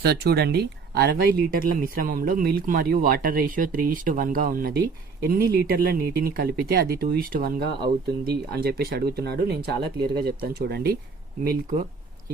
So చూడండి, 60 లీటర్ల మిశ్రమంలో మిల్క్ మరియు వాటర్ రేషియో 3:1 గా ఉన్నది. ఎన్ని లీటర్ల నీటిని కలిపితే అది 2:1 గా అవుతుంది అని చెప్పేసి అడుగుతున్నాడు. నేను చాలా క్లియర్ గా చెప్తాను చూడండి. మిల్క్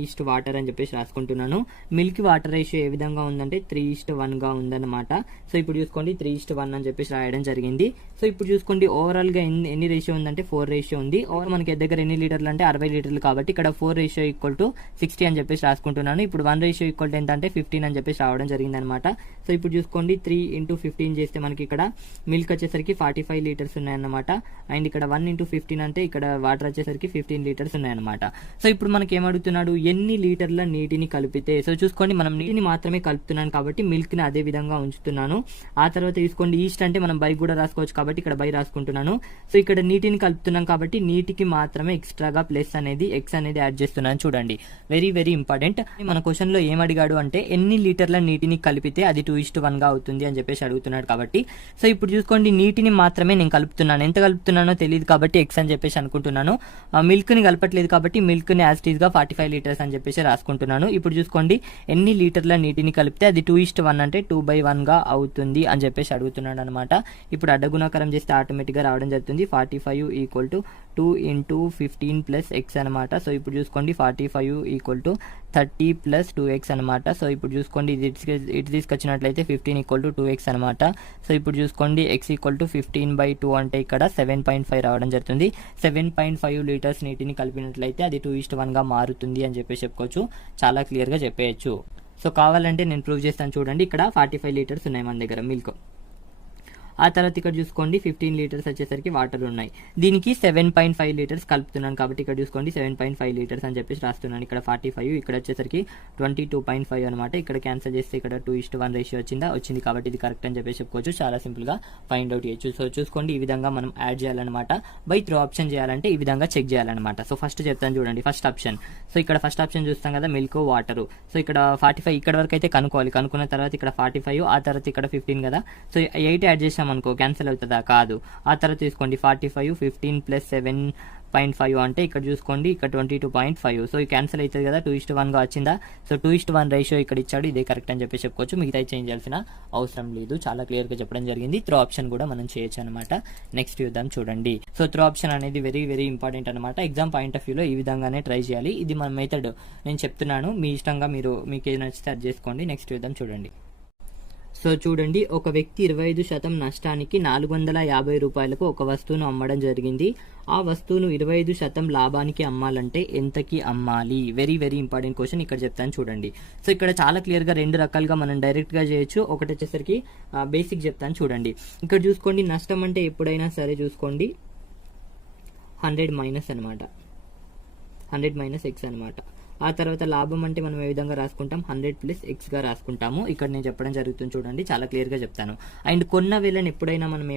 ఈస్ట్ వాటర్ అని చెప్పేసి రాసుకుంటున్నాను. మిల్క్ వాటర్ రేషియో ఏ విధంగా ఉందంటే 3:1 గా ఉందన్నమాట. సో ఇప్పుడు చూసుకోండి 3:1 అని చెప్పేసి రాయడం జరిగింది. సో ఇప్పుడు చూసుకోండి ఓవరాల్ గా ఎన్ని రేషియో ఉందంటే 4 రేషియో ఉంది. ఓవర్ మనకి దగ్గర ఎన్ని లీటర్లు అంటే 60 లీటర్లు కాబట్టి ఇక్కడ 4 రేషియో ఈక్వల్ టు 60 అని చెప్పేసి రాసుకుంటున్నాను. ఇప్పుడు 1 రేషియో ఈక్వల్ టు ఎంత అంటే 15 అని చెప్పేసి రావడం జరిగింది అనమాట. సో ఇప్పుడు చూసుకోండి 3 × 15 చేస్తే మనకి ఇక్కడ మిల్క్ వచ్చేసరికి 45 లీటర్స్ ఉన్నాయన్నమాట. అండ్ ఇక్కడ 1 × 15 అంటే ఇక్కడ వాటర్ వచ్చేసరికి 15 లీటర్స్ ఉన్నాయన్నమాట. సో ఇప్పుడు మనకి ఏమడుగుతున్నాడు, ఎన్ని లీటర్ల నీటిని కలిపితే. సో చూసుకోండి మనం నీటిని మాత్రమే కలుపుతున్నాను కాబట్టి మిల్క్ ని అదే విధంగా ఉంచుతున్నాను. ఆ తర్వాత తీసుకోండి ఈస్ట్ అంటే మనం బై కూడా రాసుకోవచ్చు కాబట్టి ఇక్కడ బై రాసుకుంటున్నాను. సో ఇక్కడ నీటిని కలుపుతున్నాం కాబట్టి నీటికి మాత్రమే ఎక్స్ట్రాగా ప్లస్ అనేది ఎక్స్ అనేది యాడ్ చేస్తున్నాను. చూడండి వెరీ వెరీ ఇంపార్టెంట్. మన క్వశ్చన్ లో ఏం అడిగాడు అంటే ఎన్ని లీటర్ల నీటిని కలిపితే అది 2:1 గా అవుతుంది అని చెప్పేసి అడుగుతున్నాడు కాబట్టి. సో ఇప్పుడు చూసుకోండి నీటిని మాత్రమే నేను కలుపుతున్నాను. ఎంత కలుపుతున్నానో తెలియదు కాబట్టి ఎక్స్ అని చెప్పేసి అనుకుంటున్నాను. మిల్క్ ని కలపట్లేదు కాబట్టి మిల్క్ ని యాజ్ టీజ్ గా 45 లీటర్స్ అని చెప్పేసి రాసుకుంటున్నాను. ఇప్పుడు చూసుకోండి ఎన్ని లీటర్ల నీటిని కలిపితే అది 2:1 అంటే 2/1 గా అవుతుంది అని చెప్పేసి అడుగుతున్నాడు అనమాట. ఇప్పుడు అడ్డగుణాకారం చేస్తే ఆటోమేటిక్ గా రావడం జరుగుతుంది. 45 = 2 × 15 + x అనమాట. సో ఇప్పుడు చూసుకోండి 45 = 30 + 2x అనమాట. సో ఇప్పుడు చూసుకోండి ఇటు తీసుకొచ్చినట్లయితే 15 = 2x అనమాట. సో ఇప్పుడు చూసుకోండి x = 15/2 అంటే ఇక్కడ 7.5 రావడం జరుగుతుంది. 7.5 లీటర్స్ నీటిని కలిపినట్లయితే అది 2:1 గా మారుతుంది అని చెప్పేసి చెప్పుకోవచ్చు. చాలా క్లియర్ గా చెప్పేయచ్చు. సో కావాలంటే నేను ప్రూవ్ చేస్తాను చూడండి. ఇక్కడ 45 లీటర్స్ ఉన్నాయి మన దగ్గర మిల్క్. ఆ తర్వాత ఇక్కడ చూసుకోండి 15 లీటర్స్ వచ్చేసరికి వాటర్ ఉన్నాయి. దీనికి 7.5 లీటర్స్ కలుపుతున్నాను కాబట్టి ఇక్కడ చూసుకోండి 7.5 లీటర్స్ అని చెప్పేసి రాస్తున్నాను. ఇక్కడ 45 ఇక్కడ వచ్చేసరికి 22.5 అనమాట. ఇక్కడ క్యాన్సిల్ చేస్తే ఇక్కడ 2:1 రేషియో వచ్చింది కాబట్టి ఇది కరెక్ట్ అని చెప్పేసి చెప్పుకోవచ్చు. చాలా సింపుల్ గా ఫైండ్ అవుట్ చేయొచ్చు. సో చూసుకోండి ఈ విధంగా మనం యాడ్ చేయాలన్నమాట. బై త్రూ ఆప్షన్ చేయాలంటే ఈ విధంగా చెక్ చేయాలన్నమాట. సో ఫస్ట్ చెప్తాను చూడండి. ఫస్ట్ ఆప్షన్, సో ఇక్కడ ఫస్ట్ ఆప్షన్ చూస్తాం కదా మిల్క్ వాటర్. సో ఇక్కడ 45 ఇక్కడ వరకు అయితే కనుక్కోవాలి. కనుక్కున్న తర్వాత ఇక్కడ 45 ఆ తర్వాత ఇక్కడ 15 కదా. సో 8 యాడ్ చేసాం అనుకో క్యాన్సిల్ అవుతుందా, కాదు. ఆ తర్వాత తీసుకోండి 45 15 + 7.5 అంటే ఇక్కడ చూసుకోండి ఇక్కడ 22.5. సో ఈ క్యాన్సిల్ అవుతుంది కదా, 2:1 గా వచ్చిందా. సో 2:1 రేషియో ఇక్కడ ఇచ్చాడు, ఇదే కరెక్ట్ అని చెప్పి చెప్పుకోవచ్చు. మిగతా చేంజ్ చేయాల్సిన అవసరం లేదు. చాలా క్లియర్ గా చెప్పడం జరిగింది. త్రూ ఆప్షన్ కూడా మనం చేయొచ్చు అనమాట. నెక్స్ట్ చూద్దాం చూడండి. సో త్రూ ఆప్షన్ అనేది వెరీ వెరీ ఇంపార్టెంట్ అనమాట. ఎగ్జామ్ పాయింట్ ఆఫ్ వ్యూలో ఈ విధంగానే ట్రై చేయాలి. ఇది మన మెథడ్ నేను చెప్తున్నాను, మీ ఇష్టంగా మీకు ఏది నచ్చితే అది చేసుకోండి. నెక్స్ట్ చూద్దాం చూడండి. సో చూడండి, ఒక వ్యక్తి 25% నష్టానికి 450 రూపాయలకు ఒక వస్తువును అమ్మడం జరిగింది. ఆ వస్తువును 25% లాభానికి అమ్మాలంటే ఎంతకి అమ్మాలి? Very very important question. ఇక్కడ చెప్తాను చూడండి. సో ఇక్కడ చాలా క్లియర్ గా 2 రకాలుగా మనం డైరెక్ట్ గా చేయొచ్చు. ఒకటి వచ్చేసరికి బేసిక్ చెప్తాను చూడండి. ఇక్కడ చూసుకోండి నష్టం అంటే ఎప్పుడైనా సరే చూసుకోండి 100 మైనస్ అనమాట, 100 - x అనమాట. ఆ తర్వాత లాభం అంటే మనం ఏ విధంగా రాసుకుంటాం 100 + x గా రాసుకుంటాము. ఇక్కడ నేను చెప్పడం జరుగుతుంది చూడండి, చాలా క్లియర్ గా చెప్తాను. అండ్ కొన్న వేళను ఎప్పుడైనా మనం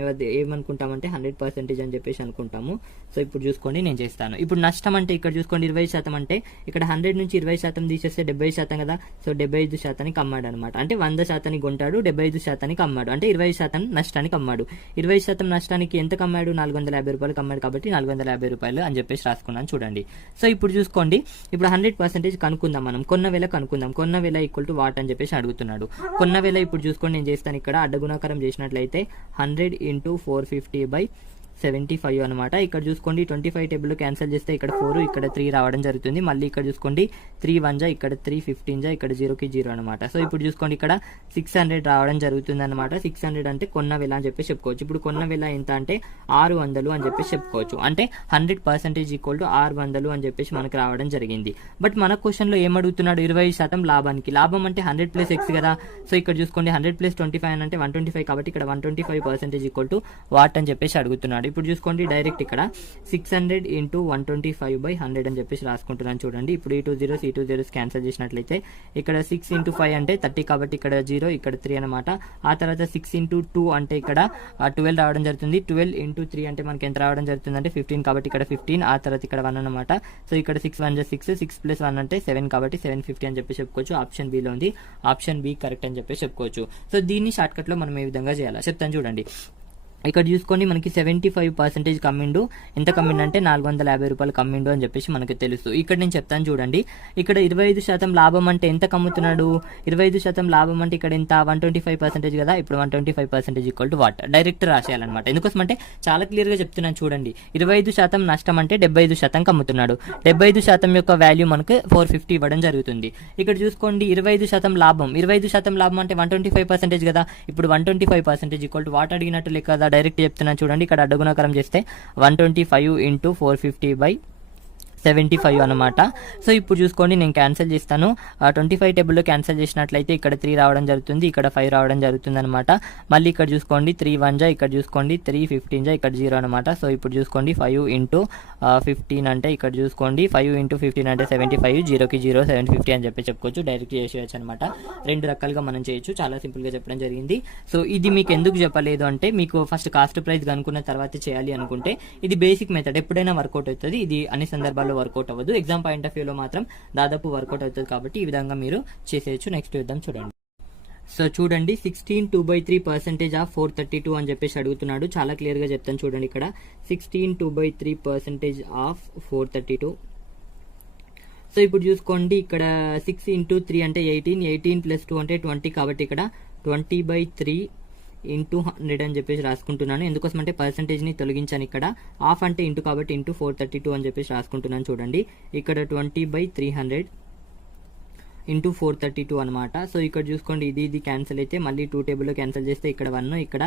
ఏమనుకుంటామంటే 100% అని చెప్పేసి అనుకుంటాము. సో ఇప్పుడు చూసుకోండి నేను చేస్తాను. ఇప్పుడు నష్టం అంటే ఇక్కడ చూసుకోండి 20% అంటే ఇక్కడ 100 నుంచి 20% తీసేస్తే 70% కదా. సో 75% అమ్మాడు అనమాట. అంటే 100% కొంటాడు, 75% అమ్మాడు, అంటే 20% నష్టానికి అమ్మాడు. 20% నష్టానికి ఎంత అమ్మాడు? 450 రూపాయలకు అమ్మాడు కాబట్టి 450 రూపాయలు అని చెప్పేసి రాసుకున్నాను చూడండి. సో ఇప్పుడు చూసుకోండి ఇప్పుడు 100% కనుక్కుందాం మనం. కొన్న వేళ కనుక్కుందాం. కొన్న వేళ = వాట్ అని చెప్పేసి అడుగుతున్నాడు. కొన్న వేళ ఇప్పుడు చూసుకోండి నేను చేస్తాను. ఇక్కడ అడ్డగుణాకారం చేసినట్లయితే 100 × 450/75 అనమాట. ఇక్కడ చూసుకోండి 25 టేబుల్ క్యాన్సిల్ చేస్తే ఇక్కడ 4 ఇక్కడ 3 రావడం జరుగుతుంది. మళ్ళీ ఇక్కడ చూసుకోండి 3 1 ఇక్కడ 3 15 ఇక్కడ 0కి 0 అనమాట. సో ఇప్పుడు చూసుకోండి ఇక్కడ 600 రావడం జరుగుతుంది అనమాట. 600 అంటే కొన్న వేళ అని చెప్పేసి చెప్పుకోవచ్చు. ఇప్పుడు కొన్న వేళ ఎంత అంటే 600 అని చెప్పేసి చెప్పుకోవచ్చు. అంటే 100% = 600 అని చెప్పేసి మనకు రావడం జరిగింది. బట్ మన క్వశ్చన్ లో ఏమడుగుతున్నాడు 20% లాభానికి. లాభం అంటే 100 + x కదా. సో ఇక్కడ చూసుకోండి 100 + 25 అంటే 125 కాబట్టి ఇక్కడ 125% = వాట్ అని చెప్పేసి అడుగుతున్నాడు. ఇప్పుడు చూసుకోండి డైరెక్ట్ ఇక్కడ 600 × 125/100 అని చెప్పేసి రాసుకుంటున్నాను చూడండి. ఇప్పుడు ఈ 2 zeros క్యాన్సిల్ చేసినట్లయితే ఇక్కడ 6 × 5 అంటే 30 కాబట్టి ఇక్కడ 0 ఇక్కడ 3 అనమాట. ఆ తర్వాత 6 × 2 అంటే ఇక్కడ 12 రావడం జరుగుతుంది. 12 × 3 అంటే మనకి ఎంత రావడం జరుగుతుంది అంటే 15 కాబట్టి ఇక్కడ 15. ఆ తర్వాత ఇక్కడ 1 అనమాట. సో ఇక్కడ 6 1 6 6 + 1 అంటే 7 కాబట్టి 750 అని చెప్పి చెప్పుకోవచ్చు. ఆప్షన్ బి లో ఉంది. ఆప్షన్ బి కరెక్ట్ అని చెప్పి చెప్పుకోవచ్చు. సో దీన్ని షార్ట్ కట్ లో మనం ఏ విధంగా చేయాలి చెప్తాను చూడండి. ఇక్కడ చూసుకోండి మనకి 75% కమ్మిండు. ఎంత కమ్మిండు అంటే 450 రూపాయలు కమ్మిండు అని చెప్పేసి మనకి తెలుసు. ఇక్కడ నేను చెప్తాను చూడండి. ఇక్కడ 25% లాభం అంటే ఎంత కమ్ముతున్నాడు? 25% లాభం అంటే ఇక్కడ ఎంత 125% కదా. ఇప్పుడు 125% ఈక్వల్ టు వాట్ డైరెక్ట్ రాసేయాలన్నమాట. ఎందుకోసం అంటే చాలా క్లియర్గా చెప్తున్నాను చూడండి. 25% నష్టం అంటే 75% కమ్ముతున్నాడు. 75% యొక్క వాల్యూ మనకు 450 ఇవ్వడం జరుగుతుంది. ఇక్కడ చూసుకోండి 25% లాభం. 25% లాభం అంటే 125% కదా. ఇప్పుడు 125% ఈక్వల్ టు వాట్ అడిగినట్టు లెక్క కదా. డైరెక్ట్ చెప్తున్నాను చూడండి. ఇక్కడ అడ్డగుణాకారం చేస్తే 125 × 450/75 అనమాట. సో ఇప్పుడు చూసుకోండి నేను క్యాన్సిల్ చేస్తాను. 25 టేబుల్లో క్యాన్సిల్ చేసినట్లయితే ఇక్కడ 3 రావడం జరుగుతుంది, ఇక్కడ 5 రావడం జరుగుతుంది అనమాట. మళ్ళీ ఇక్కడ చూసుకోండి 3 1 ఇక్కడ చూసుకోండి 3 15 ఇక్కడ 0 అనమాట. సో ఇప్పుడు చూసుకోండి 5 × 15 అంటే ఇక్కడ చూసుకోండి 5 × 15 అంటే 75, 0కి 0 750 అని చెప్పి చెప్పుకోవచ్చు. డైరెక్ట్ చేసేయచ్చు అనమాట. రెండు రకాలుగా మనం చేయొచ్చు. చాలా సింపుల్గా చెప్పడం జరిగింది. సో ఇది మీకు ఎందుకు చెప్పలేదు అంటే మీకు ఫస్ట్ కాస్ట్ ప్రైస్ కనుక్కున్న తర్వాత చేయాలి అనుకుంటే ఇది బేసిక్ మెథడ్, ఎప్పుడైనా వర్కౌట్ అవుతుంది. ఇది అన్ని సందర్భాల్లో వర్కౌట్ అవ్వదు. ఎగ్జామ్ పాయింట్ ఆఫ్ వ్యూలో మాత్రం దాదాపు వర్కౌట్ అవుతుంది కాబట్టి ఈ విధంగా మీరు చేసేయచ్చు. నెక్స్ట్ చూద్దాం చూడండి. సో చూడండి 16 2/3% ఆఫ్ 432 అని చెప్పేసి అడుగుతున్నాడు. చాలా క్లియర్గా చెప్తాను చూడండి. ఇక్కడ 16 2/3% ఆఫ్ 432. సో ఇప్పుడు చూసుకోండి ఇక్కడ 6 × 3 అంటే 18, 18 + 2 అంటే 20 కాబట్టి ఇక్కడ 20/3 × 100 అని చెప్పేసి రాసుకుంటున్నాను. ఎందుకోసం అంటే పర్సంటేజ్ని తొలగించాను. ఇక్కడ హాఫ్ అంటే ఇంటూ కాబట్టి × 432 అని చెప్పేసి రాసుకుంటున్నాను చూడండి. ఇక్కడ 20/300 × 432 అనమాట. సో ఇక్కడ చూసుకోండి ఇది క్యాన్సిల్ అయితే మళ్ళీ 2 టేబుల్లో క్యాన్సిల్ చేస్తే ఇక్కడ 1 ఇక్కడ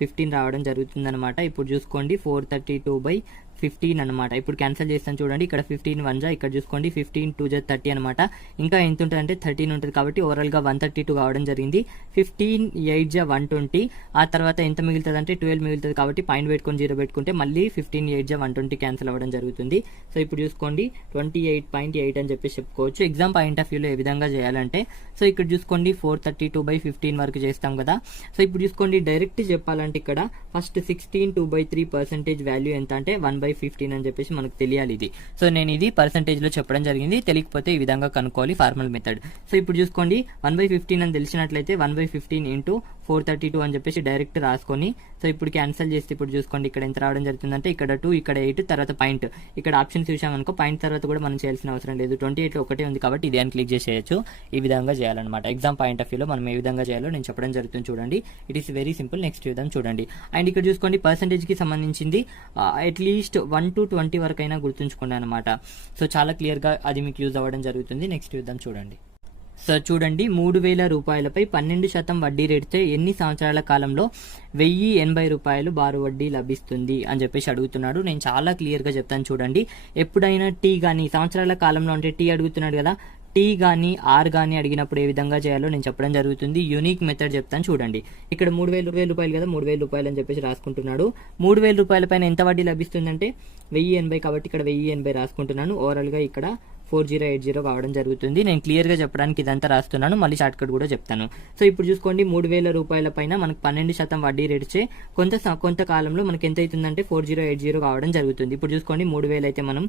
15 రావడం జరుగుతుంది అనమాట. ఇప్పుడు చూసుకోండి 432/15 అనమాట. ఇప్పుడు క్యాన్సిల్ చేస్తాను చూడండి. ఇక్కడ 15 1 ఇక్కడ చూసుకోండి 15 2 30 అనమాట. ఇంకా ఎంత ఉంటుంది అంటే 13 ఉంటుంది కాబట్టి ఓవరాల్గా 132 కావడం జరిగింది. 15 8 120. ఆ తర్వాత ఎంత మిగులుతుంది అంటే 12 మిగులుతుంది కాబట్టి పాయింట్ పెట్టుకొని 0 పెట్టుకుంటే మళ్ళీ 15 8 120 క్యాన్సిల్ అవ్వడం జరుగుతుంది. సో ఇప్పుడు చూసుకోండి 28.8 అని చెప్పేసి చెప్పుకోవచ్చు. ఎగ్జామ్ పాయింట్ ఆఫ్ వ్యూలో ఏ విధంగా చేయాలంటే సో ఇక్కడ చూసుకోండి 432/15 వరకు చేస్తాం కదా. సో ఇప్పుడు చూసుకోండి డైరెక్ట్ చెప్పాలంటే ఇక్కడ ఫస్ట్ 16 2/3% వాల్యూ ఎంత అంటే 1/15 అని చెప్పేసి మనకు తెలియాలి ఇది. సో నేను ఇది పర్సంటేజ్ లో చెప్పడం జరిగింది. తెలియకపోతే ఈ విధంగా కనుక్కోవాలి ఫార్మల్ మెథడ్. సో ఇప్పుడు చూసుకోండి 1/15 అని తెలిసినట్లయితే 1/15 × 432 అని చెప్పేసి డైరెక్ట్ రాసుకొని సో ఇప్పుడు క్యాన్సిల్ చేస్తే ఇప్పుడు చూసుకోండి ఇక్కడ ఎంత రావడం జరుగుతుందంటే ఇక్కడ 2 ఇక్కడ 8 తర్వాత పాయింట్ ఇక్కడ ఆప్షన్స్ చూసామనుకో పాయింట్ తర్వాత కూడా మనం చేయాల్సిన అవసరం లేదు. 28లో ఒకటే ఉంది కాబట్టి ఇది అని క్లిక్ చేసేయచ్చు. ఈ విధంగా చేయాలన్నమాట. ఎగ్జామ్ పాయింట్ ఆఫ్ వ్యూలో మనం ఏ విధంగా చేయాలో నేను చెప్పడం జరుగుతుంది చూడండి. It is very simple. Next చూద్దాం చూడండి. అండ్ ఇక్కడ చూసుకోండి పర్సంటేజ్ కి సంబంధించింది అట్లీస్ట్ 1 to 20 వరకు అయినా గుర్తుంచుకోండి అనమాట. సో చాలా క్లియర్ గా అది మీకు యూజ్ అవ్వడం జరుగుతుంది. నెక్స్ట్ చూద్దాం చూడండి. సో చూడండి 3000 రూపాయలపై 12% వడ్డీ రేటుతో ఎన్ని సంవత్సరాల కాలంలో 1080 రూపాయలు బారు వడ్డీ లభిస్తుంది అని చెప్పేసి అడుగుతున్నాడు. నేను చాలా క్లియర్ గా చెప్తాను చూడండి. ఎప్పుడైనా టీ కానీ సంవత్సరాల కాలంలో అంటే టీ అడుగుతున్నాడు కదా, టీ కానీ ఆర్ కానీ అడిగినప్పుడు ఏ విధంగా చేయాలో నేను చెప్పడం జరుగుతుంది. యూనిక్ మెథడ్ చెప్తాను చూడండి. ఇక్కడ 3000 రూపాయలు కదా, 3000 రూపాయలు అని చెప్పేసి రాసుకుంటున్నాడు. 3000 రూపాయల పైన ఎంత వడ్డీ లభిస్తుందంటే 1080 కాబట్టి ఇక్కడ 1080 రాసుకుంటున్నాను. ఓవరాల్ గా ఇక్కడ 4080 కావడం జరుగుతుంది. నేను క్లియర్ గా చెప్పడానికి ఇదంతా రాస్తున్నాను. మళ్ళీ షార్ట్ కట్ కూడా చెప్తాను. సో ఇప్పుడు చూసుకోండి 3000 రూపాయల పైన మనకు 12% వడ్డీ రేట్చే కొంత కాలంలో మనకి ఎంత అవుతుందంటే 4080 కావడం జరుగుతుంది. ఇప్పుడు చూసుకోండి 3000 అయితే మనం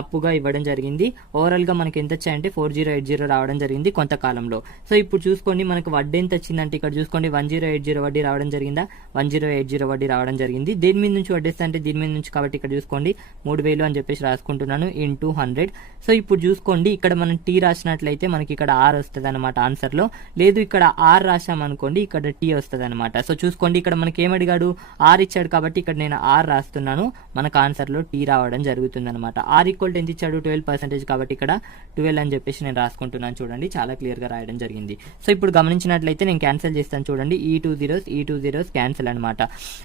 అప్పుగా ఇవ్వడం జరిగింది. ఓవరాల్ గా మనకి ఎంత వచ్చాయంటే 4080 రావడం జరిగింది కొంతకాలంలో. సో ఇప్పుడు చూసుకోండి మనకు వడ్డీ ఎంత వచ్చిందంటే ఇక్కడ చూసుకోండి 1080 వడ్డీ రావడం జరిగిందా, 1080 వడ్డీ రావడం జరిగింది. దేని మీద నుంచి వడ్డేస్తా అంటే దీని మీద నుంచి కాబట్టి ఇక్కడ చూసుకోండి 3000 అని చెప్పేసి రాసుకుంటున్నాను × 100. సో ఇప్పుడు చూసుకోండి ఇక్కడ మనం టీ రాసినట్లయితే మనకి ఇక్కడ ఆర్ వస్తుంది అనమాట ఆన్సర్ లో. లేదు ఇక్కడ ఆర్ రాసామనుకోండి ఇక్కడ టీ వస్తుంది అనమాట. సో చూసుకోండి ఇక్కడ మనకి ఏమడిగాడు ఆర్ ఇచ్చాడు కాబట్టి ఇక్కడ నేను ఆర్ రాస్తున్నాను. మనకు ఆన్సర్ లో టీ రావడం జరుగుతుంది అనమాట. ఆర్ ఈక్వల్ ఎంత ఇచ్చాడు 12% కాబట్టి ఇక్కడ 12 అని చెప్పేసి నేను రాసుకుంటున్నాను చూడండి. చాలా క్లియర్ గా రాయడం జరిగింది. సో ఇప్పుడు గమనించినట్లయితే నేను క్యాన్సిల్ చేస్తాను చూడండి. ఈ 2 zeros క్యాన్సిల్ అనమాట.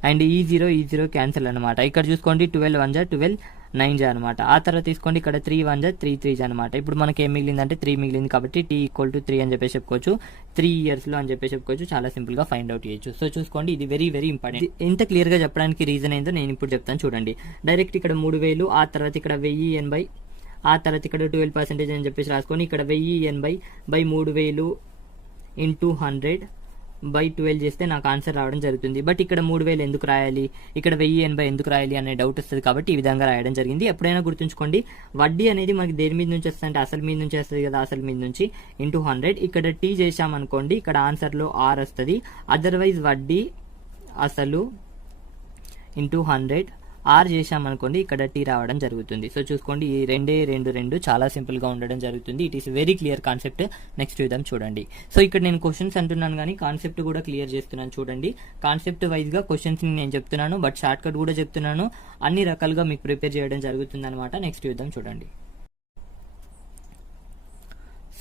అండ్ ఈ 0 క్యాన్సిల్ అనమాట. ఇక్కడ చూసుకోండి 12 1 12 9 అనమాట. ఆ తర్వాత తీసుకోండి ఇక్కడ 3 1 3 3 అనమాట. ఇప్పుడు మనకి ఏం మిగిలిందంటే 3 మిగిలింది కాబట్టి టీ ఈక్వల్ టు 3 అని చెప్పేసి చెప్పుకోవచ్చు. 3 years లో అని చెప్పేసి చెప్పుకోవచ్చు. చాలా సింపుల్ గా ఫైండ్ అవుట్ చేయొచ్చు. సో చూసుకోండి ఇది వెరీ వెరీ ఇంపార్టెంట్. ఎంత క్లియర్ గా చెప్పడానికి రీజన్ ఏందో నేను ఇప్పుడు చెప్తాను చూడండి. డైరెక్ట్ ఇక్కడ 3000 ఆ తర్వాత ఇక్కడ 1080 ఆ తర్వాత ఇక్కడ 12% అని చెప్పేసి రాసుకొని ఇక్కడ 1080/3000 × 100/12 చేస్తే నాకు ఆన్సర్ రావడం జరుగుతుంది. బట్ ఇక్కడ 3000 ఎందుకు రాయాలి, ఇక్కడ 1080 ఎందుకు రాయాలి అనే డౌట్ వస్తుంది కాబట్టి ఈ విధంగా రాయడం జరిగింది. ఎప్పుడైనా గుర్తుంచుకోండి వడ్డీ అనేది మనకి దేని మీద నుంచి వస్తుంది అంటే అసలు మీద నుంచి వస్తుంది కదా, అసలు మీద నుంచి × 100. ఇక్కడ టీ చేసామనుకోండి ఇక్కడ ఆన్సర్ లో ఆర్ వస్తుంది. అదర్వైజ్ వడ్డీ అసలు ఇంటూ 100 ఆర్ చేసామనుకోండి ఇక్కడ టీ రావడం జరుగుతుంది. సో చూసుకోండి ఈ రెండు చాలా సింపుల్ గా ఉండడం జరుగుతుంది. It is very clear concept. Next చూద్దాం చూడండి. సో ఇక్కడ నేను క్వశ్చన్స్ అంటున్నాను కానీ కాన్సెప్ట్ కూడా క్లియర్ చేస్తున్నాను చూడండి. కాన్సెప్ట్ వైజ్ గా క్వశ్చన్స్ నేను చెప్తున్నాను, బట్ షార్ట్ కట్ కూడా చెప్తున్నాను. అన్ని రకాలుగా మీకు ప్రిపేర్ చేయడం జరుగుతుంది అనమాట. నెక్స్ట్ చూద్దాం చూడండి.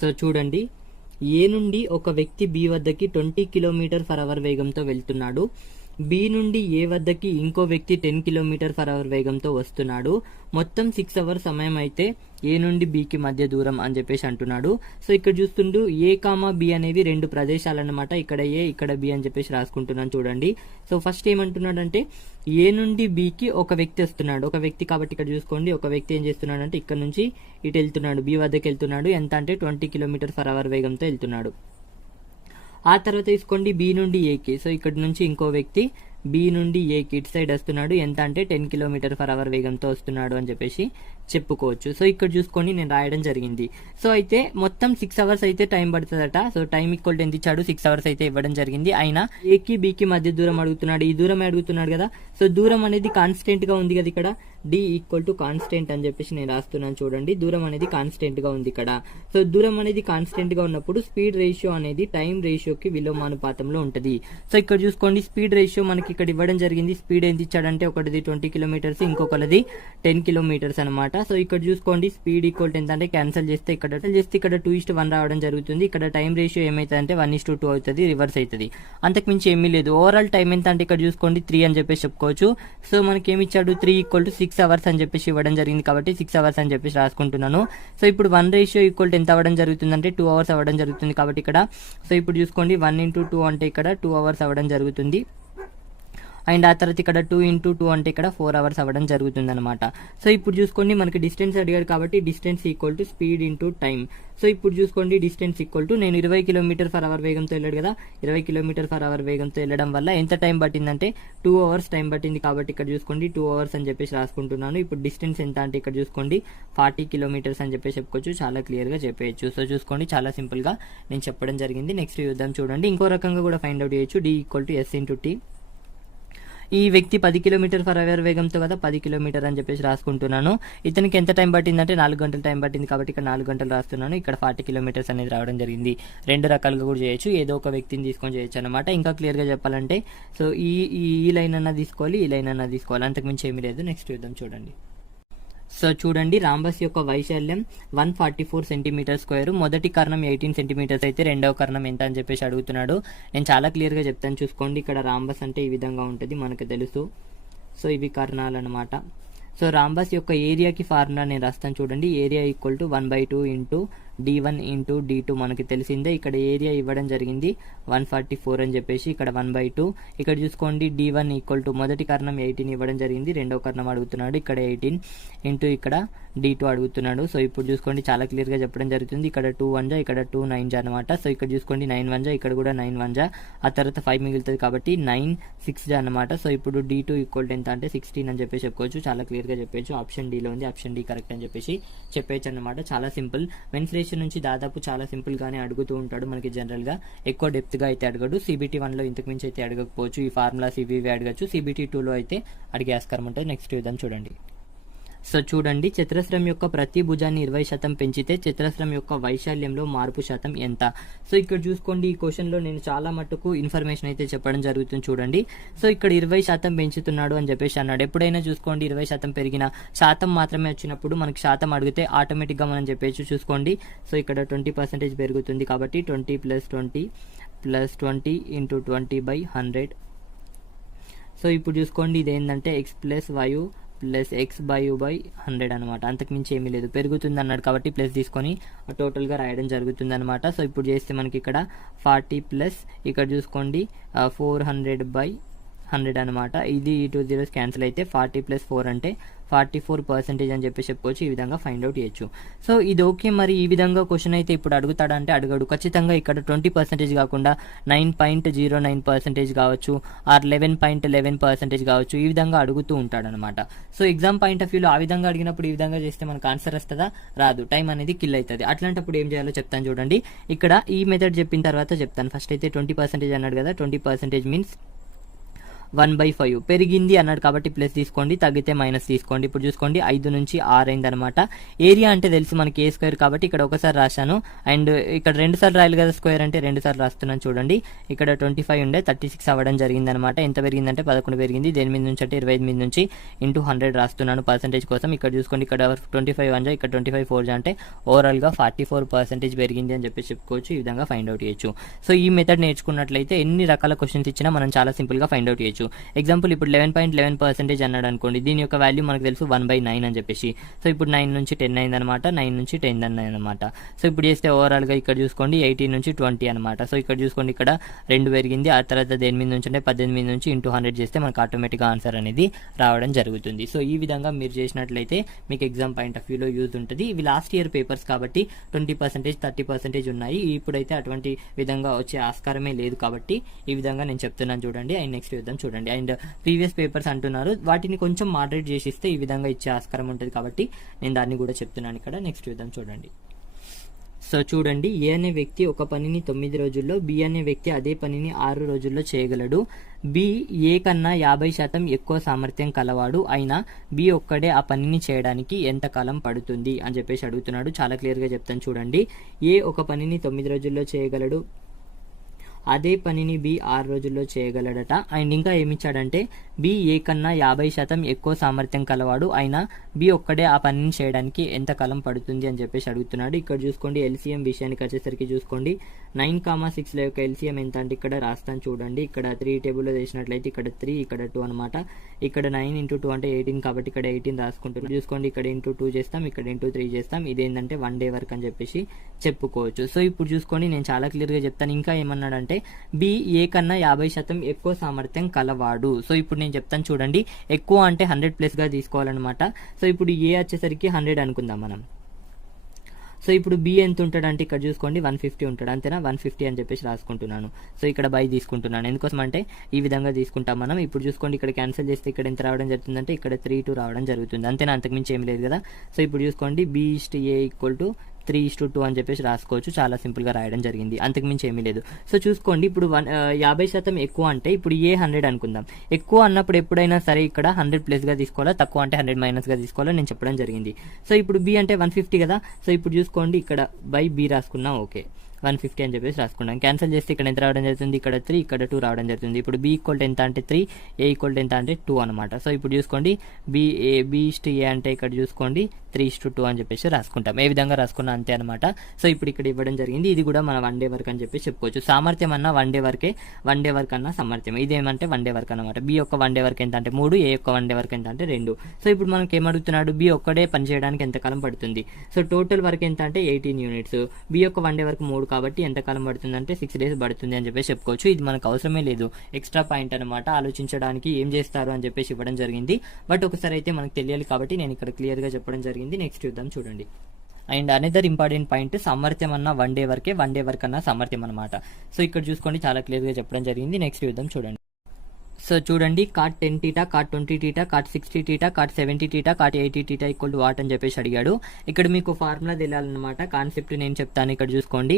సో చూడండి, ఏ నుండి ఒక వ్యక్తి బి వద్దకి 20 km/h వేగంతో వెళ్తున్నాడు. బి నుండి ఏ వద్దకి ఇంకో వ్యక్తి 10 km/h వేగంతో వస్తున్నాడు. మొత్తం 6 hours సమయం అయితే ఏ నుండి బికి మధ్య దూరం అని చెప్పేసి అంటున్నాడు. సో ఇక్కడ చూస్తుంటూ ఏ కామా బి అనేవి రెండు ప్రదేశాలు అనమాట. ఇక్కడ ఏ ఇక్కడ బి అని చెప్పేసి రాసుకుంటున్నాను చూడండి. సో ఫస్ట్ ఏమంటున్నాడు అంటే ఏ నుండి బికి ఒక వ్యక్తి వస్తున్నాడు. ఒక వ్యక్తి కాబట్టి ఇక్కడ చూసుకోండి, ఒక వ్యక్తి ఏం చేస్తున్నాడు అంటే ఇక్కడ నుంచి ఇటు వెళ్తున్నాడు, బి వద్దకి వెళ్తున్నాడు. ఎంత అంటే 20 km/h వేగంతో వెళ్తున్నాడు. ఆ తర్వాత తీసుకోండి బి నుండి ఏకి. సో ఇక్కడ నుంచి ఇంకో వ్యక్తి బి నుండి ఏకి ఇటు సైడ్ వస్తున్నాడు. ఎంత అంటే 10 km/h వేగంతో వస్తున్నాడు అని చెప్పేసి చెప్పుకోవచ్చు. సో ఇక్కడ చూసుకోండి నేను రాయడం జరిగింది. సో అయితే మొత్తం 6 hours అయితే టైం పడుతుందట. సో టైం ఈక్వల్ ఎంత ఇచ్చాడు, 6 hours అయితే ఇవ్వడం జరిగింది. అయినా ఏకి బికి మధ్య దూరం అడుగుతున్నాడు. ఈ దూరం అడుగుతున్నాడు కదా. సో దూరం అనేది కాన్స్టెంట్ గా ఉంది కదా ఇక్కడ, డి ఈక్వల్ టు కాన్స్టెంట్ అని చెప్పేసి నేను రాస్తున్నాను చూడండి. దూరం అనేది కాన్స్టెంట్ గా ఉంది ఇక్కడ. సో దూరం అనేది కాన్స్టెంట్ గా ఉన్నప్పుడు స్పీడ్ రేషియో అనేది టైం రేషియోకి విలోమానుపాతంలో ఉంటది. సో ఇక్కడ చూసుకోండి స్పీడ్ రేషియో మనకి ఇక్కడ ఇవ్వడం జరిగింది. స్పీడ్ ఎంత ఇచ్చాడంటే ఒకటిది 20 km, ఇంకొకటిది 10 km అనమాట. సో ఇక్కడ చూసుకోండి స్పీడ్ ఈక్వల్ ఎంత అంటే క్యాన్సిల్ చేస్తే ఇక్కడ 2:1 రావడం జరుగుతుంది. ఇక్కడ టైం రేషియో ఏమైతుంది అంటే 1:2 అవుతుంది, రివర్స్ అవుతుంది. అంతకు మించి ఏమీ లేదు. ఓవరాల్ టైం ఎంత అంటే ఇక్కడ చూసుకోండి 3 అని చెప్పేసి చెప్పుకోవచ్చు. సో మనకి ఏమి ఇచ్చాడు 3 = 6 hours అని చెప్పేసి ఇవ్వడం జరిగింది కాబట్టి 6 hours అని చెప్పేసి రాసుకుంటున్నాను. సో ఇప్పుడు 1 రేషియో ఎంత అవ్వడం జరుగుతుంది అంటే 2 hours అవ్వడం జరుగుతుంది కాబట్టి ఇక్కడ. సో ఇప్పుడు చూసుకోండి 1 × 2 అంటే ఇక్కడ 2 hours అవ్వడం జరుగుతుంది. అండ్ ఆ తర్వాత ఇక్కడ 2 × 2 అంటే ఇక్కడ 4 hours అవ్వడం జరుగుతుంది అనమాట. సో ఇప్పుడు చూసుకోండి మనకి డిస్టెన్స్ అడిగాడు కాబట్టి distance equal to speed into time. So ఇప్పుడు చూసుకోండి డిస్టెన్స్ ఈక్వల్ టు నేను 20 km/h వేగంతో వెళ్ళాడు కదా. 20 km/h వేగంతో వెళ్ళడం వల్ల ఎంత టైం పట్టిందంటే 2 hours టైం పట్టింది కాబట్టి ఇక్కడ చూసుకోండి 2 hours అని చెప్పేసి రాసుకుంటున్నాను. ఇప్పుడు డిస్టెన్స్ ఎంత అంటే ఇక్కడ చూసుకోండి 40 km అని చెప్పేసి చెప్పుకోవచ్చు. చాలా క్లియర్ గా చెప్పేయచ్చు. సో చూసుకోండి చాలా సింపుల్ గా నేను చెప్పడం జరిగింది. నెక్స్ట్ చూద్దాం చూడండి. ఇంకో రకంగా కూడా ఫైండ్ అవుట్ చేయొచ్చు. D equal to S into T. ఈ వ్యక్తి 10 km/h వేగంతో కదా 10 km అని చెప్పేసి రాసుకుంటున్నాను. ఇతనికి ఎంత టైం పట్టిందంటే 4 గంటల టైం పట్టింది కాబట్టి ఇక్కడ 4 గంటలు రాస్తున్నాను. ఇక్కడ 40 km అనేది రావడం జరిగింది. రెండు రకాలుగా కూడా చేయొచ్చు, ఏదో ఒక వ్యక్తిని తీసుకొని చేయొచ్చు అనమాట. ఇంకా క్లియర్ గా చెప్పాలంటే సో ఈ లైన్ అన్నా తీసుకోవాలి, ఈ లైన్ అన్నా తీసుకోవాలి, అంతకుమించి ఏమీ లేదు. నెక్స్ట్ చూద్దాం చూడండి. సో చూడండి రాంబస్ యొక్క వైశాల్యం 144 cm². మొదటి కర్ణం 18 cm అయితే రెండవ కర్ణం ఎంత అని చెప్పేసి అడుగుతున్నాడు. నేను చాలా క్లియర్ గా చెప్తాను చూసుకోండి. ఇక్కడ రాంబస్ అంటే ఈ విధంగా ఉంటుంది మనకు తెలుసు. సో ఇవి కర్ణాలు అనమాట. సో రాంబస్ యొక్క ఏరియాకి ఫార్ములా నేను రాస్తాను చూడండి. Area equal to 1/2 into d1 into d2 మనకి తెలిసిందే. ఇక్కడ ఏరియా ఇవ్వడం జరిగింది 144 అని చెప్పేసి, ఇక్కడ 1/2. ఇక్కడ చూసుకోండి d1 ఈక్వల్ టు మొదటి కర్ణం 18 ఇవ్వడం జరిగింది, రెండవ కర్ణం అడుగుతున్నాడు. ఇక్కడ 18 ఇంటూ ఇక్కడ d2 అడుగుతున్నాడు. సో ఇప్పుడు చూసుకోండి చాలా క్లియర్ గా చెప్పడం జరుగుతుంది. ఇక్కడ 2 1 జా, ఇక్కడ 2 9 జా అనమాట. సో ఇక్కడ చూసుకోండి 9 1 జా, ఇక్కడ కూడా 9 1 జా, ఆ తర్వాత 5 మిగులుతుంది కాబట్టి 9 6 జా అనమాట. సో ఇప్పుడు d2 ఈక్వల్ టు ఎంత అంటే 16 అని చెప్పేసి చెప్పుకోవచ్చు. చాలా క్లియర్ గా చెప్పచ్చు. ఆప్షన్ డి లో ఉంది, ఆప్షన్ డి కరెక్ట్ అని చెప్పేసి చెప్పేయచ్చు అనమాట. చాలా సింపుల్. మెన్సురేషన్ నుంచి దాదాపు చాలా సింపుల్ గానే అడుగుతూ ఉంటాడు మనకి. జనరల్ గా ఎక్కువ డెప్త్ గా అయితే అడగడు. CBT 1 లో ఇంతకు మించి అయితే అడగకపోవచ్చు. ఈ ఫార్ములాస్ ఇవి అడగచ్చు. CBT 2 లో అయితే అడిగే ఆస్కారం ఉంటుంది. నెక్స్ట్ చూద్దాం చూడండి. సో చూడండి చతురస్రం యొక్క ప్రతి భుజాన్ని 20% పెంచితే చతురస్రం యొక్క వైశాల్యంలో మార్పు శాతం ఎంత? సో ఇక్కడ చూసుకోండి ఈ క్వశ్చన్ లో నేను చాలా మట్టుకు ఇన్ఫర్మేషన్ అయితే చెప్పడం జరుగుతుంది చూడండి. సో ఇక్కడ 20% పెంచుతున్నాడు అని చెప్పేసి అన్నాడు. ఎప్పుడైనా చూసుకోండి 20% పెరిగిన శాతం మాత్రమే వచ్చినప్పుడు మనకి శాతం అడిగితే ఆటోమేటిక్ గా మనం చెప్పేసి చూసుకోండి. సో ఇక్కడ 20% పెరుగుతుంది కాబట్టి 20 + 20 + 20 × 20/100. సో ఇప్పుడు చూసుకోండి ఇది ఏంటంటే x + y + x/u/100 అనమాట. అంతకు మించి ఏమీ లేదు. పెరుగుతుంది అన్నాడు కాబట్టి ప్లస్ తీసుకొని టోటల్ గా రాయడం జరుగుతుంది అనమాట. సో ఇప్పుడు చేస్తే మనకి ఇక్కడ 40 ప్లస్ ఇక్కడ చూసుకోండి 400/100 అనమాట. ఇది 2 zeros క్యాన్సిల్ అయితే 40 + 4 అంటే 44% అని చెప్పి చెప్పుకోవచ్చు. ఈ విధంగా ఫైండ్ అవుట్ చేయొచ్చు. సో ఇది ఓకే. మరి ఈ విధంగా క్వశ్చన్ అయితే ఇప్పుడు అడుగుతాడంటే అడగడు. ఖచ్చితంగా ఇక్కడ 20% కాకుండా 9.09% కావచ్చు, ఆర్ 11.11% కావచ్చు. ఈ విధంగా అడుగుతూ ఉంటాడు అనమాట. సో ఎగ్జామ్ పాయింట్ ఆఫ్ వ్యూలో ఆ విధంగా అడిగినప్పుడు ఈ విధంగా చేస్తే మనకు ఆన్సర్ వస్తుందా? రాదు. టైం అనేది కిల్ అవుతుంది. అట్లాంటప్పుడు ఏం చేయాలో చెప్తాను చూడండి. ఇక్కడ ఈ మెథడ్ చెప్పిన తర్వాత చెప్తాను. ఫస్ట్ అయితే 20% అన్నాడు కదా. 20% మీన్స్ 1/5 పెరిగింది అన్నాడు కాబట్టి ప్లస్ తీసుకోండి, తగ్గితే మైనస్ తీసుకోండి. ఇప్పుడు చూసుకోండి 5 నుంచి 6 అయింది అనమాట. ఏరియా అంటే తెలిసి మనకి ఏ స్క్వేర్ కాబట్టి ఇక్కడ ఒకసారి రాశాను, అండ్ ఇక్కడ 2 సార్లు రాయాలి కదా స్క్వేర్ అంటే 2 సార్లు రాస్తున్నాను. చూడండి ఇక్కడ 25 ఉండే 36 అవ్వడం జరిగింది అనమాట. ఎంత పెరిగిందంటే 11 పెరిగింది. దేని మీద నుంచి అంటే 25 మీద నుంచి ఇంటూ 100 రాస్తున్నాను పర్సెంటేజ్ కోసం. ఇక్కడ చూసుకోండి ఇక్కడ 25 1 ఇక్కడ 25 4 అంటే ఓవరాల్ గా 44% పెరిగింది అని చెప్పి చెప్పుకోవచ్చు. ఈ విధంగా ఫైండ్ అవుట్ చేయొచ్చు. సో ఈ మెథడ్ నేర్చుకున్నట్లయితే ఎన్ని రకాల క్వశ్చన్స్ ఇచ్చినా మనం చాలా సింపుల్ గా ఫైండ్ అవుట్ చేయొచ్చు. ఎగ్జాంపుల్ ఇప్పుడు 11.11% అన్నాడు అనుకోండి, దీని యొక్క వాల్యూ మనకు తెలుసు 1/9 అని చెప్పేసి. సో ఇప్పుడు 9 నుంచి 10 అయింది అనమాట, 9 నుంచి 10 అయింది అనమాట. సో ఇప్పుడు చేస్తే ఓవరాల్ గా ఇక్కడ చూసుకోండి 18 నుంచి 20 అనమాట. సో ఇక్కడ చూసుకోండి ఇక్కడ 2 పెరిగింది. ఆ తర్వాత దేని మీద నుంచి అంటే 18 నుంచి ఇంటూ 100 చేస్తే మనకు ఆటోమేటిక్ గా ఆన్సర్ అనేది రావడం జరుగుతుంది. సో ఈ విధంగా మీరు చేసినట్లయితే మీకు ఎగ్జామ్ పాయింట్ ఆఫ్ వ్యూలో యూజ్ ఉంటుంది. ఇవి లాస్ట్ ఇయర్ పేపర్స్ కాబట్టి 20% 30% ఉన్నాయి. ఇప్పుడైతే అటువంటి విధంగా వచ్చే ఆస్కారమే లేదు కాబట్టి ఈ విధంగా నేను చెప్తున్నాను చూడండి. అండ్ నెక్స్ట్ చూద్దాం చూడండి. అండ్ ప్రీవియస్ పేపర్స్ అంటున్నారు, వాటిని కొంచెం మోడరేట్ చేసి ఇస్తే ఈ విధంగా ఇచ్చే ఆస్కారం ఉంటుంది కాబట్టి నేను దాన్ని కూడా చెప్తున్నాను ఇక్కడ. నెక్స్ట్ చూద్దాం చూడండి. సో చూడండి, ఏ అనే వ్యక్తి ఒక పనిని 9 రోజుల్లో, బి అనే వ్యక్తి అదే పనిని 6 రోజుల్లో చేయగలడు. బి ఏ కన్నా 50% ఎక్కువ సామర్థ్యం కలవాడు అయినా బి ఒక్కడే ఆ పనిని చేయడానికి ఎంత కాలం పడుతుంది అని చెప్పేసి అడుగుతున్నాడు. చాలా క్లియర్ గా చెప్తాను చూడండి. ఏ ఒక పనిని 9 రోజుల్లో చేయగలడు, అదే పనిని బి 6 రోజుల్లో చేయగలడట. అండ్ ఇంకా ఏమిచ్చాడంటే బి ఏ కన్నా 50% ఎక్కువ సామర్థ్యం కలవాడు అయినా బి ఒక్కడే ఆ పనిని చేయడానికి ఎంత కాలం పడుతుంది అని చెప్పేసి అడుగుతున్నాడు. ఇక్కడ చూసుకోండి ఎల్సిఎం విషయానికి వచ్చేసరికి చూసుకోండి 9,6 యొక్క ఎల్సిఎం ఎంత అంటే ఇక్కడ రాస్తాను చూడండి. ఇక్కడ 3 టేబుల్లో వేసినట్లయితే ఇక్కడ 3 ఇక్కడ 2 అనమాట. ఇక్కడ 9 into 2 అంటే 18 కాబట్టి ఇక్కడ 18 రాసుకుంటున్నాం. చూసుకోండి ఇక్కడ ఇంటూ 2 చేస్తాం, ఇక్కడ ఇంటూ 3 చేస్తాం. ఇదేంటంటే 1 డే వర్క్ అని చెప్పేసి చెప్పుకోవచ్చు. సో ఇప్పుడు చూసుకోండి నేను చాలా క్లియర్ గా చెప్తాను. ఇంకా ఏమన్నాడంటే బి ఏ కన్నా 50% ఎక్కువ సామర్థ్యం కలవాడు. సో ఇప్పుడు నేను చెప్తాను చూడండి. ఎక్కువ అంటే 100+ గా తీసుకోవాలన్నమాట. సో ఇప్పుడు ఏ వచ్చేసరికి 100 అనుకుందాం మనం. సో ఇప్పుడు బి ఎంత ఉంటాడు అంటే ఇక్కడ చూసుకోండి 150 ఉంటాడు, అంతేనా. 150 అని చెప్పేసి రాసుకుంటున్నాను. సో ఇక్కడ బై తీసుకుంటున్నాను, ఎందుకోసం అంటే ఈ విధంగా తీసుకుంటాం మనం. ఇప్పుడు చూసుకోండి ఇక్కడ క్యాన్సిల్ చేస్తే ఇక్కడ ఎంత రావడం జరుగుతుందంటే ఇక్కడ 3-2 రావడం జరుగుతుంది, అంతేనా. అంతకుమించి ఏం లేదు కదా. సో ఇప్పుడు చూసుకోండి B is to A equal to 3:2 అని చెప్పేసి రాసుకోవచ్చు. చాలా సింపుల్ గా రాయడం జరిగింది, అంతకుమించి ఏమీ లేదు. సో చూసుకోండి ఇప్పుడు 50% ఎక్కువ అంటే ఇప్పుడు ఏ 100 అనుకుందాం. ఎక్కువ అన్నప్పుడు ఎప్పుడైనా సరే ఇక్కడ 100+ గా తీసుకోవాలా, తక్కువ అంటే 100- గా తీసుకోవాలా నేను చెప్పడం జరిగింది. సో ఇప్పుడు బి అంటే 150 కదా. సో ఇప్పుడు చూసుకోండి ఇక్కడ బై బి రాసుకున్నాం, ఓకే 150 అని చెప్పేసి రాసుకున్నాం. క్యాన్సిల్ చేస్తే ఇక్కడ ఎంత రావడం జరుగుతుంది, ఇక్కడ 3 ఇక్కడ 2 రావడం జరుగుతుంది. ఇప్పుడు బి ఈక్వల్ ఎంత అంటే 3, ఏ ఈక్వల్ ఎంత అంటే 2 అనమాట. సో ఇప్పుడు చూసుకోండి బి ఈస్ట్ ఏ అంటే ఇక్కడ చూసుకోండి 3:2 అని చెప్పేసి రాసుకుంటాం. ఏ విధంగా రాసుకున్నా అంతే అనమాట. సో ఇప్పుడు ఇక్కడ ఇవ్వడం జరిగింది. ఇది కూడా మన 1 డే వర్క్ అని చెప్పి చెప్పుకోవచ్చు. సామర్థ్యం అన్న 1 డే వర్కే, 1 డే వర్క్ అన్న సామర్థ్యం. ఇదేమంటే 1 డే వర్క్ అనమాట. బి యొక్క 1 డే వర్క్ ఎంత అంటే 3, ఏ యొక్క 1 డే వర్క్ ఎంత అంటే 2. సో ఇప్పుడు మనకి ఏమడుగుతున్నాడు, బి ఒక్కడే పని చేయడానికి ఎంత కాలం పడుతుంది. సో టోటల్ వర్క్ ఎంత అంటే 18 యూనిట్స్. బి యొక్క 1 డే వర్క్ 3 కాబట్టి ఎంత కాలం పడుతుంది అంటే 6 days పడుతుంది అని చెప్పేసి చెప్పుకోవచ్చు. ఇది మనకు అవసరమే లేదు, ఎక్స్ట్రా పాయింట్ అనమాట. ఆలోచించడానికి ఏం చేస్తారు అని చెప్పేసి ఇవ్వడం జరిగింది. బట్ ఒకసారి అయితే మనకు తెలియాలి కాబట్టి నేను ఇక్కడ క్లియర్ గా చెప్పడం జరిగింది. నెక్స్ట్ చూద్దాం చూడండి. అండ్ అనదర్ ఇంపార్టెంట్ పాయింట్, సామర్థ్యం అన్న 1 డే వర్కే, 1 డే వర్క్ అన్న సామర్థ్యం అనమాట. సో ఇక్కడ చూసుకోండి చాలా క్లియర్ గా చెప్పడం జరిగింది. నెక్స్ట్ చూద్దాం చూడండి. సో చూడండి cot 10 θ, cot 20 θ, cot 60 θ, cot 70 θ, cot 80 θ equal to what అని చెప్పేసి అడిగాడు. ఇక్కడ మీకు ఫార్ములా తెలియాలన్నమాట, కాన్సెప్ట్ నేను చెప్తాను. ఇక్కడ చూసుకోండి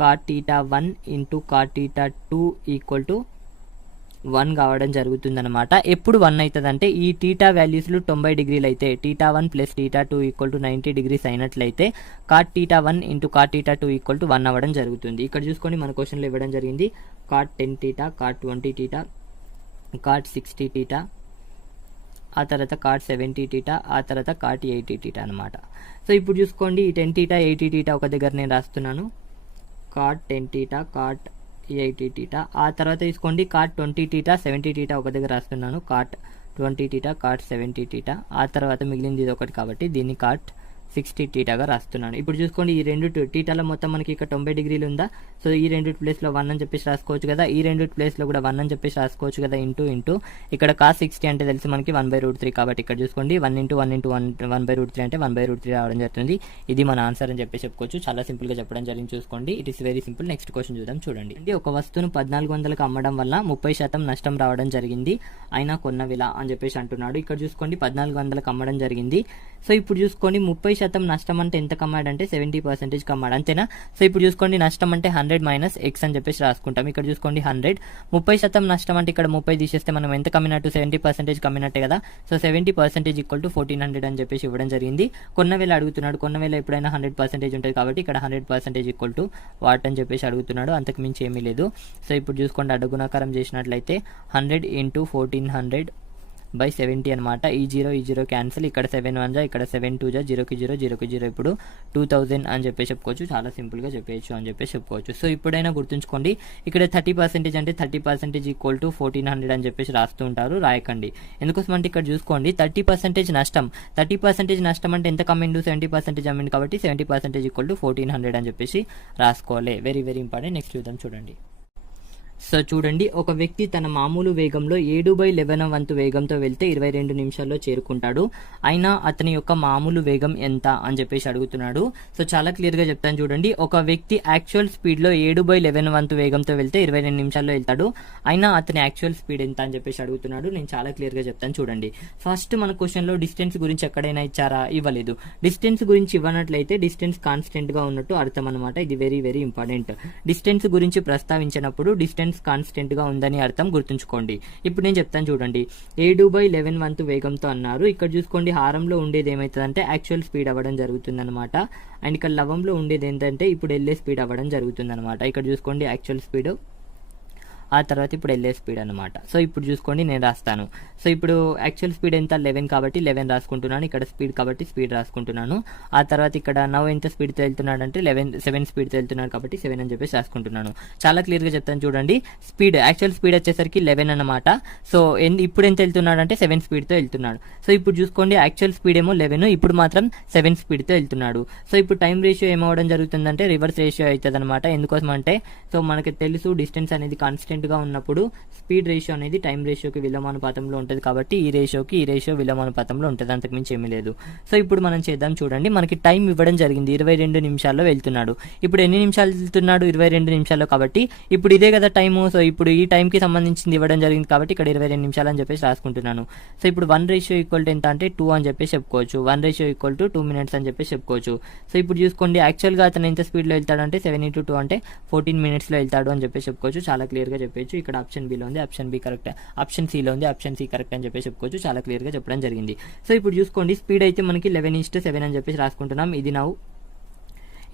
cot θ1 into cot θ2 equal to 1 కావడం జరుగుతుంది అనమాట. ఎప్పుడు 1 అవుతుంది అంటే ఈ టీటా వాల్యూస్లు 90 డిగ్రీలు అయితే θ1 ప్లస్ θ2 ఈక్వల్ టు 90 degrees అయినట్లయితే cot θ1 into cot θ2 equal to 1 అవ్వడం జరుగుతుంది. ఇక్కడ చూసుకోండి మన క్వశ్చన్లో ఇవ్వడం జరిగింది కాట్ 10 θ, కాట్ 20 θ, కాట్ 60 θ, ఆ తర్వాత కాట్ 70 θ, ఆ తర్వాత కాట్ 80 θ అనమాట. సో ఇప్పుడు చూసుకోండి ఈ 10 θ 80 θ ఒక దగ్గర నేను రాస్తున్నాను, కాట్ 10 θ, కాట్ 80 θ. ఆ తర్వాత తీసుకోండి కాట్ 20 θ 70 θ ఒక దగ్గర రాస్తున్నాను, కాట్ 20 θ, కాట్ 70 θ. ఆ తర్వాత మిగిలింది ఇది ఒకటి కాబట్టి దీన్ని కాట్ 60 θగా రాస్తున్నాను. ఇప్పుడు చూసుకోండి ఈ రెండు టీటాల మొత్తం మనకి ఇక్కడ 90 డిగ్రీలు ఉందా. సో ఈ రెండు ప్లేస్లో 1 అని చెప్పేసి రాసుకోవచ్చు కదా, ఈ రెండు ప్లేస్లో కూడా 1 అని చెప్పేసి రాసుకోవచ్చు కదా. ఇంటూ ఇక్కడ కాస్ 60 అంటే తెలిసి మనకి 1/√3 కాబట్టి ఇక్కడ చూసుకోండి 1 × 1 × 1/√3 అంటే 1/√3 రావడం జరుగుతుంది. ఇది మన ఆన్సర్ అని చెప్పి చెప్పుకోవచ్చు. చాలా సింపుల్ గా చెప్పడం జరిగింది. చూసుకోండి it is very simple. Next question చూద్దాం చూడండి. ఒక వస్తువును 1400కు అమ్మడం వల్ల 30% నష్టం రావడం జరిగింది, అయినా కొన్నవిలా అని చెప్పేసి అంటున్నాడు. ఇక్కడ చూసుకోండి 1400కు అమ్మడం జరిగింది. సో ఇప్పుడు చూసుకోండి 30% 70% నష్టం అంటే ఎంత కమ్మాడు అంటే 70% కమ్మాడు, అంతేనా? సో ఇప్పుడు చూసుకోండి, నష్టం అంటే 100 మైనస్ ఎక్స్ అని చెప్పేసి రాసుకుంటాం. ఇక్కడ చూసుకోండి 100, 30% నష్టం అంటే ఇక్కడ 30 తీసేస్తే మనం ఎంత కమ్మినట్టు, 70% కమ్మినట్టే కదా. సో 70% ఈక్వల్ టు 1400 అని చెప్పేసి ఇవ్వడం జరిగింది. కొన్న వేళ అడుగుతున్నాడు, కొన్న వేళ ఎప్పుడైనా 100% ఉంటుంది కాబట్టి ఇక్కడ 100% ఈక్వల్ టు వాట్ అని చెప్పేసి అడుగుతున్నాడు, అంతకు మించి ఏమీ లేదు. సో ఇప్పుడు చూసుకోండి, అడ్డగుణాకారం చేసినట్లయితే 100 ఇంటూ 1400 బై 70 అనమాట. ఈ జీరో క్యాన్సిల్, ఇక్కడ 7 1 జా, ఇక్కడ 7 2 జా, 0కి 0 ఇప్పుడు 2000 అని చెప్పేసి చెప్పుకోవచ్చు. చాలా సింపుల్గా చెప్పేయచ్చు అని చెప్పేసి చెప్పుకోవచ్చు. సో ఇప్పుడైనా గుర్తుంచుకోండి, ఇక్కడ 30% అంటే 30% ఈక్వల్ టు 1400 అని చెప్పేసి రాస్తూ ఉంటారు, రాయకండి. ఎందుకోసం అంటే ఇక్కడ చూసుకోండి, 30% నష్టం, 30% నష్టం అంటే ఎంత కమ్మిండు, 70% అమ్మిండు కాబట్టి 70% ఈక్వల్ టు 1400 అని చెప్పేసి రాసుకోవాలి. Very very important. నెక్స్ట్ చూద్దాం చూడండి. సో చూడండి, ఒక వ్యక్తి తన మామూలు వేగంలో 7/11 వంతు వేగంతో వెళ్తే 22 నిమిషాల్లో చేరుకుంటాడు. అయినా అతని యొక్క మామూలు వేగం ఎంత అని చెప్పేసి అడుగుతున్నాడు. సో చాలా క్లియర్గా చెప్తాను చూడండి. ఒక వ్యక్తి యాక్చువల్ స్పీడ్లో 7/11 వంతు వేగంతో వెళ్తే 22 నిమిషాల్లో వెళ్తాడు. అయినా అతని యాక్చువల్ స్పీడ్ ఎంత అని చెప్పేసి అడుగుతున్నాడు. నేను చాలా క్లియర్గా చెప్తాను చూడండి. ఫస్ట్ మన క్వశ్చన్లో డిస్టెన్స్ గురించి ఎక్కడైనా ఇచ్చారా? ఇవ్వలేదు. డిస్టెన్స్ గురించి ఇవ్వనట్లయితే డిస్టెన్స్ కాన్స్టెంట్ గా ఉన్నట్టు అర్థం అనమాట. ఇది వెరీ వెరీ ఇంపార్టెంట్. డిస్టెన్స్ గురించి ప్రస్తావించినప్పుడు డిస్టెన్స్ కాన్స్టెంట్ గా ఉందని అర్థం, గుర్తుంచుకోండి. ఇప్పుడు నేను చెప్తాను చూడండి. 7/11 వంతు వేగంతో అన్నారు. ఇక్కడ చూసుకోండి, హారంలో ఉండేది ఏమవుతుందంటే యాక్చువల్ స్పీడ్ అవ్వడం జరుగుతుంది అనమాట. అండ్ ఇక్కడ లవంలో ఉండేది ఏంటంటే ఇప్పుడు వెళ్ళే స్పీడ్ అవ్వడం జరుగుతుంది అనమాట. ఇక్కడ చూసుకోండి యాక్చువల్ స్పీడ్, ఆ తర్వాత ఇప్పుడు వెళ్ళే స్పీడ్ అనమాట. సో ఇప్పుడు చూసుకోండి, నేను రాస్తాను. సో ఇప్పుడు యాక్చువల్ స్పీడ్ ఎంత, 11 కాబట్టి 11 రాసుకుంటున్నాను. ఇక్కడ స్పీడ్ కాబట్టి స్పీడ్ రాసుకుంటున్నాను. ఆ తర్వాత ఇక్కడ నవ్ ఎంత స్పీడ్తో వెళ్తున్నాడు అంటే 7 స్పీడ్తో వెళ్తున్నాడు కాబట్టి 7 అని చెప్పేసి రాసుకుంటున్నాను. చాలా క్లియర్గా చెప్తాను చూడండి. స్పీడ్, యాక్చువల్ స్పీడ్ వచ్చేసరికి 11 అనమాట. సో ఇప్పుడు ఎంత వెళ్తున్నాడు అంటే 7 స్పీడ్తో వెళ్తున్నాడు. సో ఇప్పుడు చూసుకోండి, యాక్చువల్ స్పీడ్ ఏమో 11, ఇప్పుడు మాత్రం 7 స్పీడ్తో వెళ్తున్నాడు. సో ఇప్పుడు టైం రేషియో ఏమవడం జరుగుతుందంటే రివర్స్ రేషియో అవుతుంది అనమాట. ఎందుకోసం అంటే సో మనకి తెలుసు డిస్టెన్స్ అనేది కాన్స్టెంట్ గా ఉన్నప్పుడు స్పీడ్ రేషియో అనేది టైం రేషియోకి విలోమానుపాతంలో ఉంటుంది కాబట్టి ఈ రేషియో విలోమానుపాతంలో ఉంటుంది, అంతకు మించి ఏమీ లేదు. సో ఇప్పుడు మనం చేద్దాం చూడండి. మనకి టైం ఇవ్వడం జరిగింది, 22 నిమిషాల్లో వెళ్తున్నాడు. ఇప్పుడు ఎన్ని నిమిషాలు వెళ్తున్నాడు, 22 నిమిషాల్లో కాబట్టి ఇప్పుడు ఇదే కదా టైము. సో ఇప్పుడు ఈ టైంకి సంబంధించింది ఇవ్వడం జరిగింది కాబట్టి ఇక్కడ 22 నిమిషాలు అని చెప్పేసి రాసుకుంటున్నాను. సో ఇప్పుడు 1 రేషియో ఈక్వల్ టు ఎంత అంటే 2 అని చెప్పేసి చెప్పుకోవచ్చు. 1 రేషియో ఈక్వల్ టు 2 మినిట్స్ అని చెప్పేసి చెప్పుకోవచ్చు. సో ఇప్పుడు చూసుకోండి, యాక్చువల్గా అతను ఎంత స్పీడ్లో వెళ్తాడంటే 7 × 2 అంటే 14 మినిట్స్లో వెళ్తాడు అని చెప్పేసి చెప్పుకోవచ్చు. చాలా క్లియర్గా చెప్పచ్చు. ఇక్కడ ఆప్షన్ బిలో ఉంది, ఆప్షన్ బి కరెక్ట్, ఆప్షన్ సిలో ఉంది, ఆప్షన్ సి కరెక్ట్ అని చెప్పేసి చెప్పుకోవచ్చు. చాలా క్లియర్ గా చెప్పడం జరిగింది. సో ఇప్పుడు చూసుకోండి, స్పీడ్ అయితే మనకి 11:7 అని చెప్పేసి రాసుకుంటున్నాం.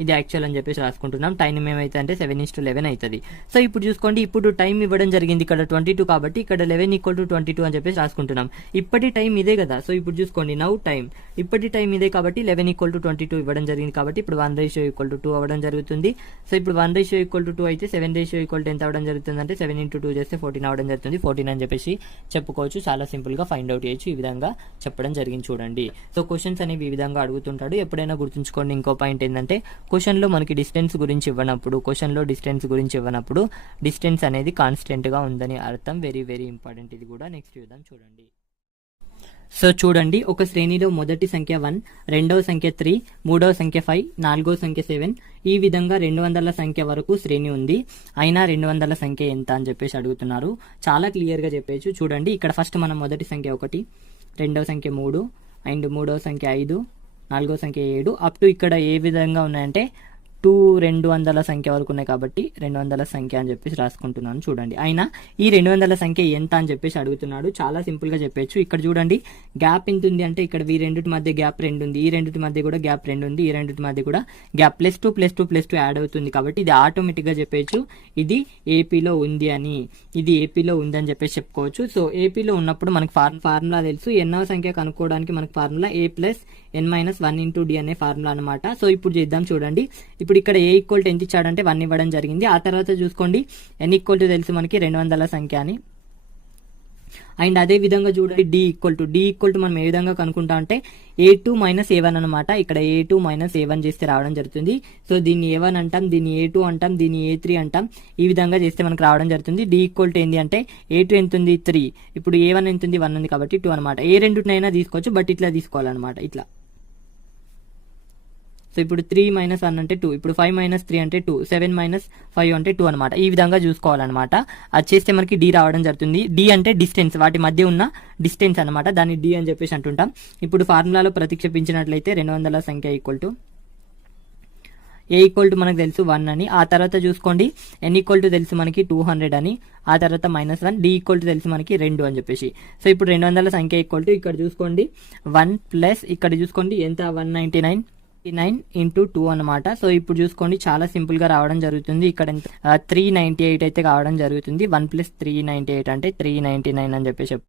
ఇది యాక్చువల్ అని చెప్పేసి రాసుకుంటున్నాం. టైం ఏమైతే అంటే 7:11 అవుతుంది. సో ఇప్పుడు చూసుకోండి, ఇప్పుడు టైం ఇవ్వడం జరిగింది ఇక్కడ 22 కాబట్టి ఇక్కడ 11 = 22 అని చెప్పేసి రాసుకుంటున్నాం. ఇప్పటి టైం ఇదే కదా. సో ఇప్పుడు చూసుకోండి, నౌ టైం, ఇప్పటి టైం ఇదే కాబట్టి 11 = 22 ఇవ్వడం జరిగింది కాబట్టి ఇప్పుడు 1 రేషియో ఈక్వల్ టు 2 అవ్వడం జరుగుతుంది. సో ఇప్పుడు 1 రేషియో ఈక్వల్ టు 2 అయితే 7 రేషియో ఈక్వల్ టు ఎంత అవ్వడం జరుగుతుంది అంటే 7 × 2 చేస్తే 14 అవ్వడం జరుగుతుంది. 14 అని చెప్పేసి చెప్పుకోవచ్చు. చాలా సింపుల్ గా ఫైండ్ అవుట్ చేయొచ్చు. ఈ విధంగా చెప్పడం జరిగింది చూడండి. సో క్వశ్చన్స్ అనేవి ఈ విధంగా అడుగుతుంటాడు. ఎప్పుడైనా గుర్తుంచుకోండి. ఇంకో పాయింట్ ఏంటంటే క్వశ్చన్ లో మనకి డిస్టెన్స్ గురించి ఇవ్వనప్పుడు డిస్టెన్స్ అనేది కాన్స్టెంట్ గా ఉందని అర్థం. వెరీ వెరీ ఇంపార్టెంట్ ఇది కూడా. నెక్స్ట్ చూద్దాం చూడండి. సో చూడండి, ఒక శ్రేణిలో మొదటి సంఖ్య 1, రెండవ సంఖ్య 3, మూడవ సంఖ్య 5, నాలుగవ సంఖ్య 7, ఈ విధంగా 200 సంఖ్య వరకు శ్రేణి ఉంది. అయినా 200 సంఖ్య ఎంత అని చెప్పేసి అడుగుతున్నారు. చాలా క్లియర్ గా చెప్పేచ్చు చూడండి. ఇక్కడ ఫస్ట్ మనం మొదటి సంఖ్య 1, రెండవ సంఖ్య 3, అండ్ మూడవ సంఖ్య 5, నాలుగవ సంఖ్య 7 అప్ టు ఇక్కడ ఏ విధంగా ఉన్నాయంటే 200 సంఖ్య వరకు ఉన్నాయి కాబట్టి 200 సంఖ్య అని చెప్పేసి రాసుకుంటున్నాను చూడండి. అయినా ఈ 200 సంఖ్య ఎంత అని చెప్పేసి అడుగుతున్నాడు. చాలా సింపుల్ గా చెప్పేచ్చు. ఇక్కడ చూడండి, గ్యాప్ ఎంత ఉంది అంటే ఇక్కడ ఈ రెండింటి మధ్య గ్యాప్ 2 ఉంది, ఈ రెండింటి మధ్య కూడా గ్యాప్ 2 ఉంది, ఈ రెండింటి మధ్య కూడా గ్యాప్ +2 యాడ్ అవుతుంది కాబట్టి ఇది ఆటోమేటిక్ గా చెప్పేచ్చు ఇది ఏపీలో ఉంది అని. ఇది ఏపీలో ఉంది అని చెప్పేసి చెప్పుకోవచ్చు. సో ఏపీలో ఉన్నప్పుడు మనకి ఫార్ములా తెలుసు. ఎన్నవ సంఖ్య కనుక్కోవడానికి మనకి ఫార్ములా a + n - 1 × d అనే ఫార్ములా అనమాట. సో ఇప్పుడు చేద్దాం చూడండి. ఇప్పుడు ఇక్కడ a = ఎంత ఇచ్చాడంటే 1 ఇవ్వడం జరిగింది. ఆ తర్వాత చూసుకోండి, n = తెలుసు మనకి 200 సంఖ్య అని. అండ్ అదే విధంగా చూడండి, d మనం ఏ విధంగా కనుక్కుంటా అంటే a2 - a1 అనమాట. ఇక్కడ a2 - a1 చేస్తే రావడం జరుగుతుంది. సో దీన్ని a1 అంటాం, దీన్ని a2 అంటాం, దీన్ని a3 అంటాం. ఈ విధంగా చేస్తే మనకు రావడం జరుగుతుంది. d = ఏంటి అంటే a2 ఎంత ఉంది 3, ఇప్పుడు a1 ఎంత ఉంది 1 ఉంది కాబట్టి 2 అనమాట. ఏ రెండునైనా తీసుకోవచ్చు, బట్ ఇట్లా తీసుకోవాలన్నమాట. ఇట్లా సో ఇప్పుడు 3 మైనస్ 1 అంటే 2, ఇప్పుడు 5 మైనస్ 3 అంటే 2, 7 మైనస్ 5 అంటే 2 అనమాట. ఈ విధంగా చూసుకోవాలన్నమాట. అది చేస్తే మనకి డి రావడం జరుగుతుంది. డి అంటే డిస్టెన్స్, వాటి మధ్య ఉన్న డిస్టెన్స్ అనమాట, దాన్ని డి అని చెప్పేసి అంటుంటాం. ఇప్పుడు ఫార్ములాలో ప్రతిక్షేపించినట్లయితే 200ల సంఖ్య equal to A equal to మనకు తెలుసు 1 అని. ఆ తర్వాత చూసుకోండి ఎన్ ఈక్వల్ టు తెలుసు మనకి 200 అని. ఆ తర్వాత -1, డి ఈక్వల్ టు తెలుసు మనకి 2 అని చెప్పేసి. సో ఇప్పుడు 200ల సంఖ్య ఈక్వల్ టు ఇక్కడ చూసుకోండి 1 ప్లస్ ఇక్కడ చూసుకోండి ఎంత 199 ఇంటూ 2 అనమాట. సో ఇప్పుడు చూసుకోండి చాలా సింపుల్ గా రావడం జరుగుతుంది. ఇక్కడ 398 అయితే కావడం జరుగుతుంది. 1 ప్లస్ 398 అంటే 399 అని చెప్పేసి